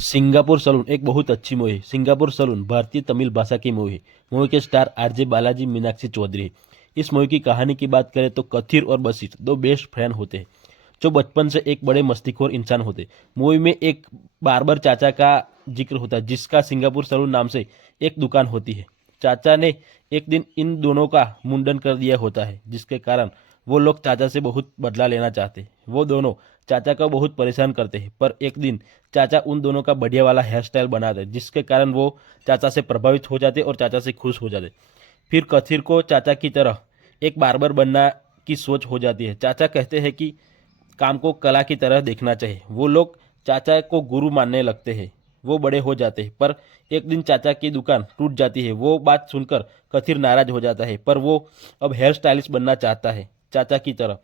Singapore salon एक बहुत अच्छी मूवी है। सिंगापुर सलून भारतीय तमिल भाषा की मूवी है। मूवी के स्टार आरजे बालाजी, मीनाक्षी चौधरी है। इस मूवी की कहानी की बात करें तो कथिर और बशीर दो बेस्ट फ्रेंड होते हैं जो बचपन से एक बड़े मस्तीखोर इंसान होते हैं। मूवी में एक बार्बर चाचा का जिक्र होता है जिसका सिंगापुर सलून नाम से एक दुकान होती है। चाचा ने एक दिन इन दोनों का मुंडन कर दिया होता है जिसके कारण वो लोग चाचा से बहुत बदला लेना चाहते हैं। वो दोनों चाचा को बहुत परेशान करते हैं पर एक दिन चाचा उन दोनों का बढ़िया वाला हेयर स्टाइल बना दे जिसके कारण वो चाचा से प्रभावित हो जाते और चाचा से खुश हो जाते। फिर कथिर को चाचा की तरह एक बार्बर बनना की सोच हो जाती है। चाचा कहते हैं कि काम को कला की तरह देखना चाहिए। वो लोग चाचा को गुरु मानने लगते हैं। वो बड़े हो जाते हैं पर एक दिन चाचा की दुकान टूट जाती है। वो बात सुनकर कथिर नाराज हो जाता है पर वो अब हेयर स्टाइलिस्ट बनना चाहता है चाचा की तरह।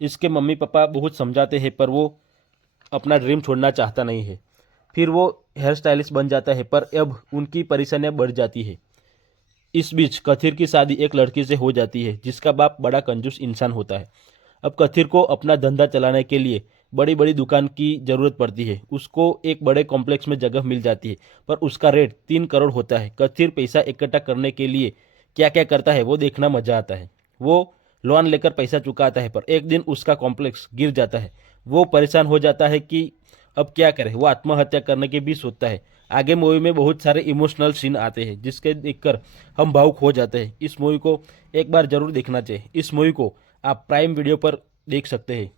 इसके मम्मी पापा बहुत समझाते हैं पर वो अपना ड्रीम छोड़ना चाहता नहीं है। फिर वो हेयर स्टाइलिस्ट बन जाता है पर अब उनकी परेशानियां बढ़ जाती है। इस बीच कथिर की शादी एक लड़की से हो जाती है जिसका बाप बड़ा कंजूस इंसान होता है। अब कथिर को अपना धंधा चलाने के लिए बड़ी बड़ी दुकान की जरूरत पड़ती है। उसको एक बड़े कॉम्प्लेक्स में जगह मिल जाती है पर उसका रेट 3 करोड़ होता है। कथिर पैसा इकट्ठा करने के लिए क्या क्या करता है वो देखना मजा आता है। वो लोन लेकर पैसा चुकाता है पर एक दिन उसका कॉम्प्लेक्स गिर जाता है। वो परेशान हो जाता है कि अब क्या करे। वो आत्महत्या करने के भी सोचता है। आगे मूवी में बहुत सारे इमोशनल सीन आते हैं जिसके देखकर हम भावुक हो जाते हैं। इस मूवी को एक बार जरूर देखना चाहिए। इस मूवी को आप प्राइम वीडियो पर देख सकते हैं।